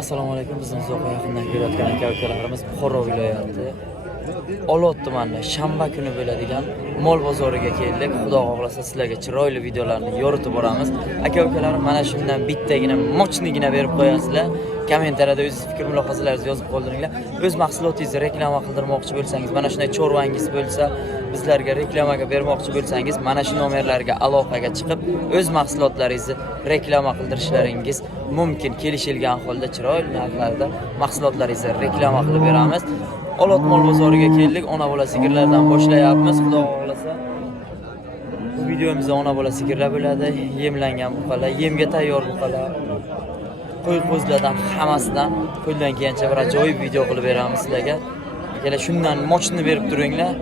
Assalomu alaykum. Bizni uzoq yaqindan ko'rayotgan aka-ukalarimiz Buxoro viloyati Olot tumanida shanba kuni bo'ladigan mol bozoriga keldik. Xudo xohlasa sizlarga chiroyli videolarni yoritib boramiz. Aka-ukalarim mana shundan bittagina mochnigina berib qo'yasizlar. Kommentariyada o'z fikr mulohazalaringizni yozib qoldiringlar. O'z mahsulotingizni reklama qildirmoqchi bo'lsangiz, mana shunday chorvangiz bo'lsa, bizlarga reklamaga bermoqchi bo'lsangiz, mana shu nomerlarga aloqaga chiqib, o'z mahsulotlaringizni reklama qildirishlaringiz mumkin. Kelishilgan holda chiroyli narxlarda mahsulotlaringizni reklama qilib beramiz. Olot mol bozoriga keldik. Ona bola sigirlardan boshlayapmiz. Xudo xohlasa bu videomizda ona bola sigirlar bo'ladi. Yemlangan buqalar, yemga tayyor buqalar, qo'y qo'zlardan hammasidan qo'ldan kelgancha bir ajoyib video qilib beramiz sizlarga. Akalar shundan mochni berib turinglar.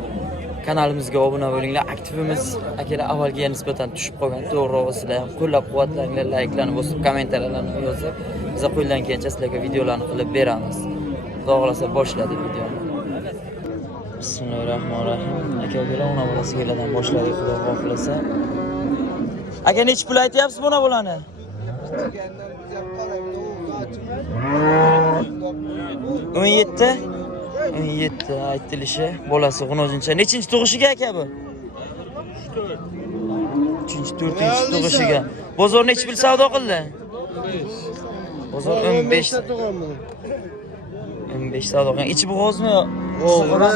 Kanalimizga obuna bo'linglar. Aktivimiz akalar avvalgiga nisbatan tushib qolgan. To'g'ri, sizlar ham qo'llab-quvvatlanglar, layklarni bosib, kommentariyalarni yozib, biz qo'ldan kelgancha sizlarga videolarni qilib beramiz. Xudo xohlasa boshladik videoni. Bismillahirrohmanirrohim. Aka-ukalar, ona bola sigirlardan boshladik xudo xohlasa. Aka nech pul aytyapsiz buni bo'lani? 17 aytilishi. Bolasi g'unojincha. Nechinchi tug'ishiga aka bu? 4-chi tug'ishiga. Bozor nech pul savdo qildi? Bozor 15 savdo qilgan. Ichi bo'g'ozmi? O'g'ri.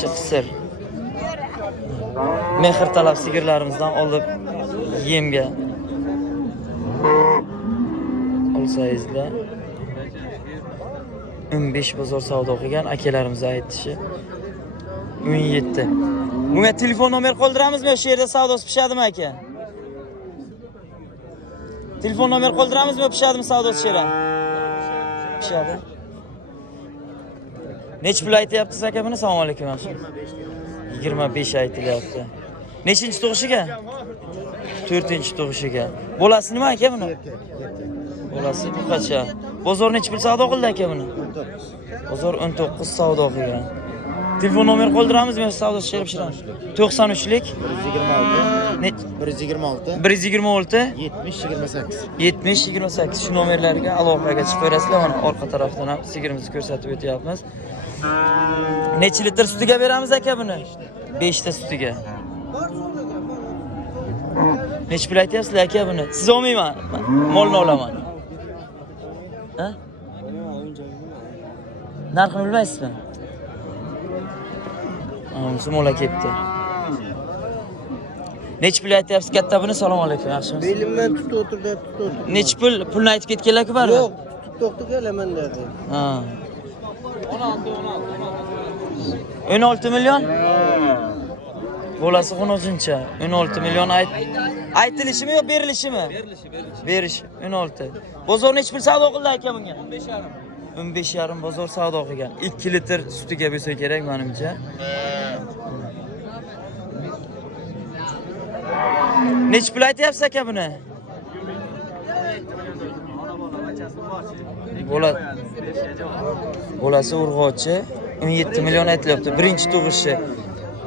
Chiqsir. Mehr talab sigirlarimizdan olib yemga olsangizlar 15 bozor savdo qilgan akalarimiz aytishi 17. Bunga telefon nomer qoldiramizmi? Shu yerda savdosi pishadimi aka? Telefon nomer qoldiramizmi? Pishadimi savdosi shu yerda? Pishadi. Nech pul aytyapsiz aka buni? Assalomu alaykum. 25 aytilyapti. Nechinchi tug'ishiga? 4-chi tug'ishiga. Bolasi nima aka buni? Bolasi bu qancha? Bozor nech pul savdo qildi aka buni? 19. Bozor 19 savdo qilgan. Telefon nomer qoldiramizmi? Savdo shirib-shiramiz. 93lik 126 70-28 shu nomerlarga aloqaga chiqib ko'rasizlar. Mana orqa tarafdan ham sigirimizni ko'rsatib o'tyapmiz. Necha litr sutiga beramiz aka buni? 5 ta sutiga. Nech pul aytyapsizlar aka buni? Siz olmayman. Molni olaman. Ha? Narxini bilmaysizmi? O'zi mola ketdi. Nech pul aytyapsiz katta buni? Assalomu alaykum, yaxshimisiz? Belimdan tutib o'tirdi. Nech pulni aytib ketganlar-ku baribir? Yo'q, tutib to'xtagaman dedi. Ha. 16 million? Bolasi g'unojincha. 16 million aytilishimi yo berilishimi? Berish 16. Bozor nech pul savdo qildi aka bunga? 15,5 bozor savdo qilgan. 2 litr sutiga bo'lsa kerak menimcha. Nech pul aytyapsiz aka buni? Bolasi urg'ochi 17 million aytilyapti. Birinchi tug'ishi.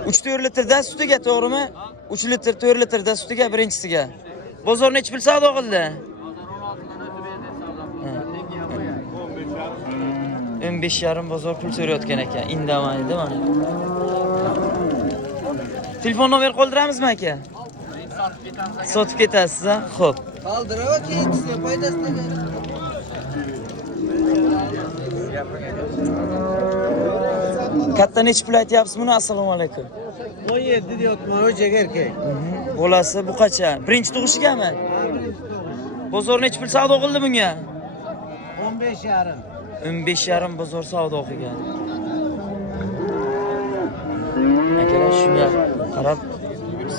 3-4 litrda sutiga, to'g'rimi? 3 litr, 4 litrda sutiga birinchisiga. Bozor nech pul savdo qildi? 15,5 bozor pul so'rayotgan ekan. Indamaydi mana. Telefon nomer qoldiramizmi aka? Sotib ketasiz, ha? Xo'p. Qoldirava keyinchisiga foydasiga. Katta nech pul aytyapsiz buni? Assalomu alaykum. 17 deyapman, o'jaga erkak. Bolasi bu qancha? Birinchi tug'ishigami? Bozor nech pul savdo qildi bunga? 15,5. 15,5 bozor savdo qilgan. Akalar shunga qarab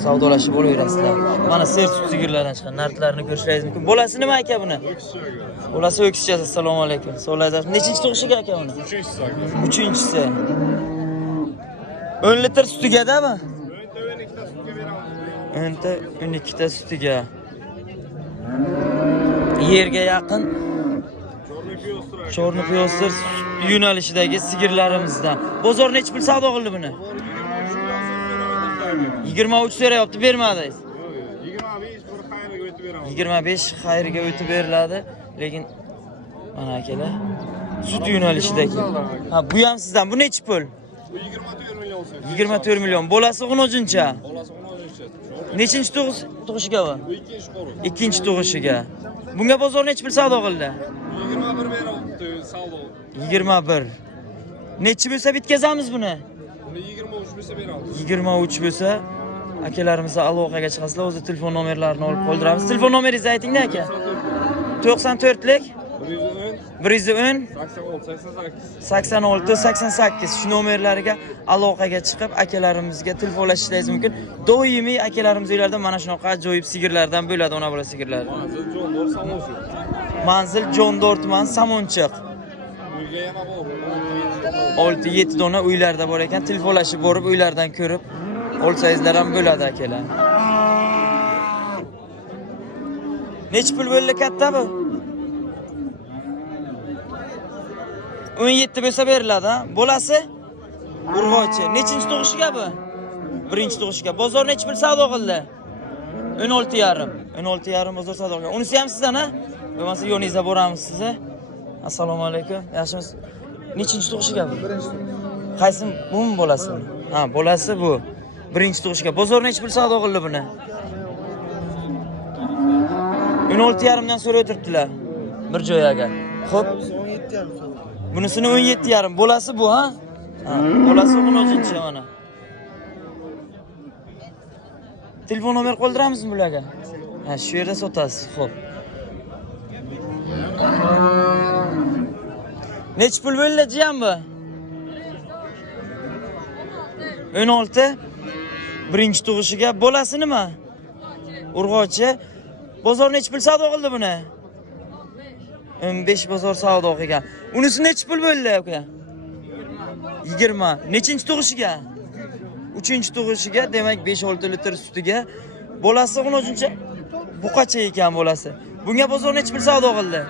savdolashib olaverasizlar. Mana ser sigirlardan chiqqan narxlarni ko'rishingiz mumkin. Bolasi nima aka buni? Bolasi o'kscha. Assalomu alaykum. So'raysiz. Nechinchi tug'ishiga aka buni? 3-chi. 10 litr sutiga-dami? 12 ta sutiga. Yerga yaqin Chorni piyostir yo'nalishidagi sigirlarimizdan. Bozor nech pul savdo qildi buni? 23 so'rayapti, bermadingiz. 25 xayriga o'tib beriladi, lekin Mana akalar. Sut yo'nalishidagi. Ha, bu ham sizdan. Bu nechi pul? Bu 24 milyon so'm. 24 million. Bolasi g'unojincha. Bolasi 10 Nechinchi tug'ishiga bu? Bu ikkinchi qo'ri. Ikkinchi tug'ishiga. Bunga bozor nechi pul savdo qildi? 21 beryapti savdo. 21. Nechi bo'lsa bitkazamiz buni? Buni 23 bo'lsa beramiz. 23 bo'lsa akalarimiz aloqaga chiqasizlar, o'zi telefon nomerlarini olib qoldiramiz. Telefon nomeringizni ayting-da aka. 94lik 110 86 88 shu nomerlariga aloqaga chiqib akalarimizga telefonlashishingiz mumkin. Doimiy akalarimiz uylarida mana shunaqa ajoyib sigirlardan bo'ladi, ona bola sigirlar. Manzil Jondor tuman Samonchiq. Uyga yana bor. 6-7 dona uylarda bor ekan, telefonlashib borib uylardan ko'rib olsangizlar ham bo'ladi akalar. Nech pul bo'ldi katta bu? 17 bo'lsa beriladi, ha? Bolasi? Urg'ochi. Nechinchi tug'ishiga bu? Birinchi tug'ishiga. Bozor nech pul savdo qildi? 16,5. 16,5 bozor savdo qilgan. Unisi ham sizdan, ha? Bo'lmasa yo'ningizga boramiz sizni. Assalomu alaykum. Yaxshimisiz? Nechinchi tug'ishiga bu? Birinchi tug'ish. Qaysi bumi bolasi? Ha, bolasi bu. Birinchi tug'ishiga. Bozor nech pul savdo qildi buni? 16,5 dan so'rab o'tiribdilar. Bir joyaga. Xo'p. 17,5. Bunisini 17,5. Bolasi bu, ha? Ha, bolasi g'unojincha mana. Telefon nomer qoldiramizmi bularga? Ha, shu yerda sotasiz. Xo'p. Nech pul bo'ldi jiyan bu? 16. Birinchi tug'ishiga. Bolasi nima? Urg'ochi. Bozor nech pul savdo qildi buni? 15 bozor savdo qilgan. Unisi nech pul bo'ldi aka? 20. Nechinchi tug'ishiga? 3-tug'ishiga, demak 5-6 litr sutiga. Bolasi g'unojincha buqacha ekan bolasi. Bunga bozor nech pul savdo qildi?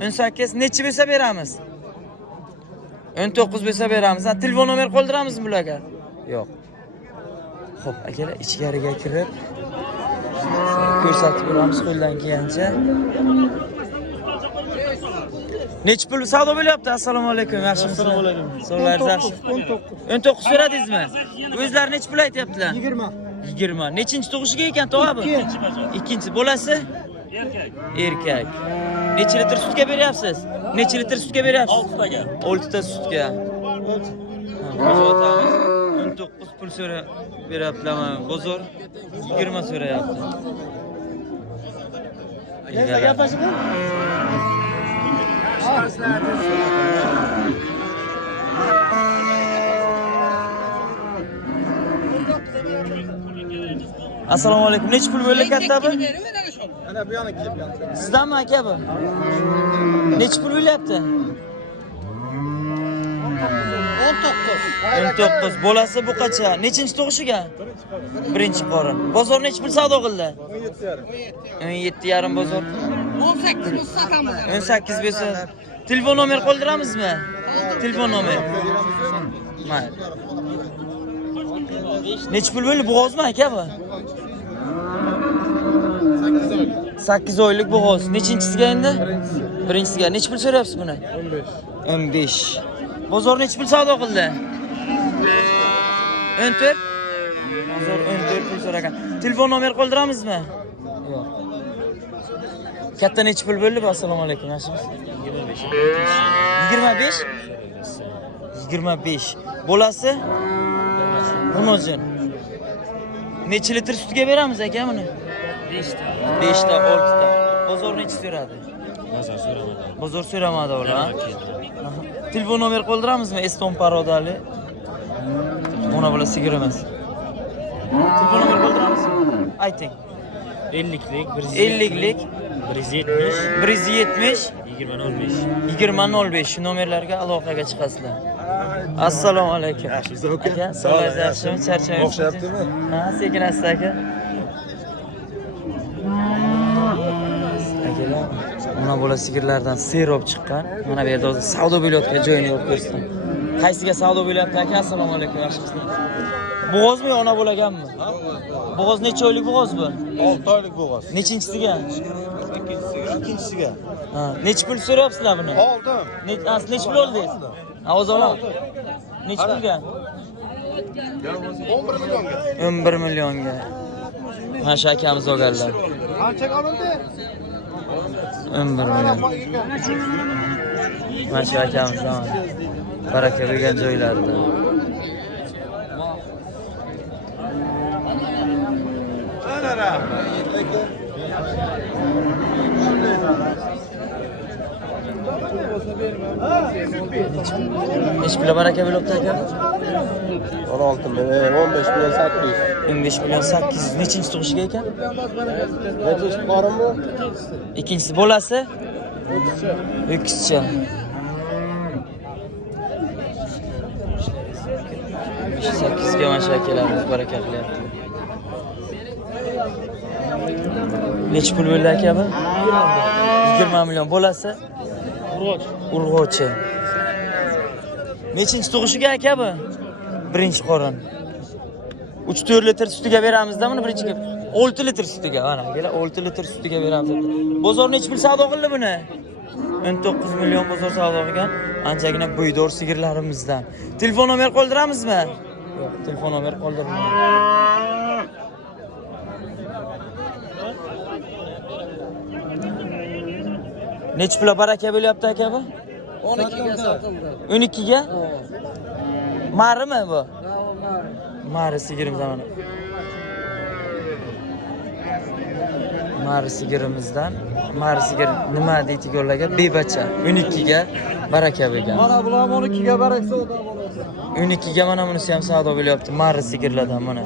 18. Nechi bo'lsa beramiz? 19 bo'lsa beramiz. Ha, telefon nomer qoldiramizmi bularga? Yo'q. Xo'p, akalar ichkariga kirib ko'rsatib beramiz qo'ldan kelgancha. Nech pul savdo bo'lyapti? Assalomu alaykum. Yaxshimisiz? Assalomu alaykum. Sog'larsiz yaxshi? 19 so'radingizmi? O'zlari nech pul aytyaptilar? 20. 20. Nechinchi tug'ishiga ekan tog'a bu? Ikkinchi. Bolasi? Erkak. Necha litr sutga beryapsiz? Necha litr sutga beryapsiz? 6 taga. 6 ta sutga. Bozorimiz 19 pul so'ra beryaptilar. Bozor 20 so'rayapti. Assalomu alaykum. Nech pul bo'ldi katta bu? Ana bu yana kelib yotdi. Sizdanmi aka bu? Nech pul bo'lyapti? 19. Bolasi buqacha. Nechinchi tug'ishiga? Birinchi qorin. Bozor nech pul savdo qildi? 17,5 bozor. 18 bo'lsa sotamiz. 18 bo'lsa. Telefon nomer qoldiramizmi? Telefon nomer. Mayli. Nech pul bo'ldi? Bo'g'ozmi aka bu? 8 oylik bo'g'oz. Nechinchisiga endi? Birinchisiga. Nech pul so'rayapsiz buni? 15. Bozor nech pul savdo qildi? 14. Bozor 14 pul so'ragan. Telefon nomer qoldiramizmi? Yo'q. Katta nech pul bo'ldi? Assalomu alaykum. Yaxshimisiz? 25. 25. Bolasi? G'unojin. Necha litr sutga beramiz aka buni? 5 ta. 5 ta, 6 ta. Bozor necha so'radi? Bozor so'ramadi. Bozor so'ramadi ular. Telefon nomer qoldiramizmi? Eston parodali. Ona bola sigir emas. Telefon nomer qoldiramizmi? Ayting. 50lik, 50lik 170, 2005 2005 shu nomerlarga aloqaga chiqasizlar. Assalomu alaykum. Yaxshimisiz aka? Aka, sog'ligingiz yaxshimi? Charchamayapsizmi? O'xshabdimi? Ha, sekin asta aka. Akalar, ona bola sigirlardan serob chiqqan. Mana bu yerda hozir savdo bo'layotgan joyini yo'q ko'rsatdim. Qaysiga savdo bo'lyapti aka? Assalomu alaykum. Yaxshimisizlar? Bo'g'ozmi, ona bo'laganmi? Bo'g'oz necha oylik bo'g'oz bu? 6 oylik bo'g'oz. Nechinchisiga? İkincisiga. Ha, necha pul so'rayapsizlar buni? Oldim. Necha pul oldingiz? Ha, o'zi olaman. Necha pulga? 11 millionga. 11 millionga. Mana shu akamiz olganlar. Qancha olindi? 11 million. Mana shu akamiz ham baraka bergan joylarida. Necha pul baraka bo'libdi aka? 16 million, 15 million 800. 15 million 800. Nechinchi tug'ishiga ekan? Nechish qorinmi? Ikkinchisi bolasi? Ikkisi. 8 ga mana shu akalarimiz baraka qilyapti. Necha pul bo'ldi aka bu? 20 million bolasi? Urg'ochi. Nechinchi tug'ishiga aka bu? Birinchi qorin. 3-4 litr sutiga beramizda buni birinchiga. 6 litr sutiga, mana kelar 6 litr sutiga beramiz. Bozor necha pul savdo qildi buni? 19 million bozor savdo qilgan. Anchagina bo'ydor sigirlarimizdan. Telefon nomer qoldiramizmi? Yo'q, telefon nomer qoldirmaymiz. Necha pul baraka bo'lyapti aka bu? 12 ga sotildi. 12 ga? Marimi bu? Mari sigirimiz mana. Mari sigirimizdan. Mari sigir nima deydi yo'llaga? Bebacha. 12 ga baraka bo'lgan. Mana bular 12 ga barak savdo bo'ladi. 12 ga mana bunisi ham savdo bo'lyapti. Mari sigirlardan mana.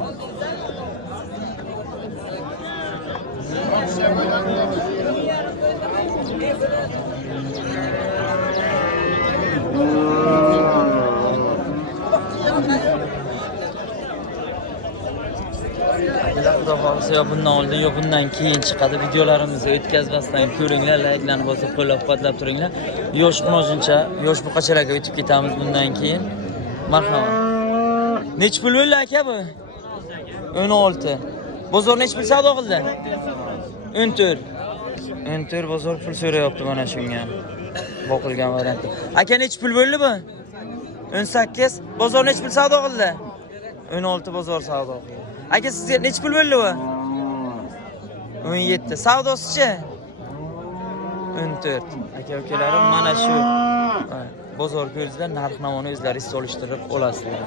Xudo xohlasa yo bundan oldin yo bundan keyin chiqadi videolarimizni o'tkazmasdan ko'ringlar, layklarni bosib qo'llab-quvvatlab turinglar. Yosh qunojuncha, yosh buqachalarga o'tib ketamiz bundan keyin. Marhamat. Nech pul bo'ldi aka bu? 16. Bozor nech pul savdo qildi? 14. 14 bozor pul so'rayapti mana shunga. Boqilgan variant. Aka nech pul bo'ldi bu? 18. Bozor nech pul savdo qildi? 16 bozor savdo qildi. Aka sizga nech pul bo'ldi bu? 17. Savdosichi? 14. Aka ukalarim mana shu bozor ko'rsizlar, narx-navoni o'zlaringiz solishtirib olasizlar.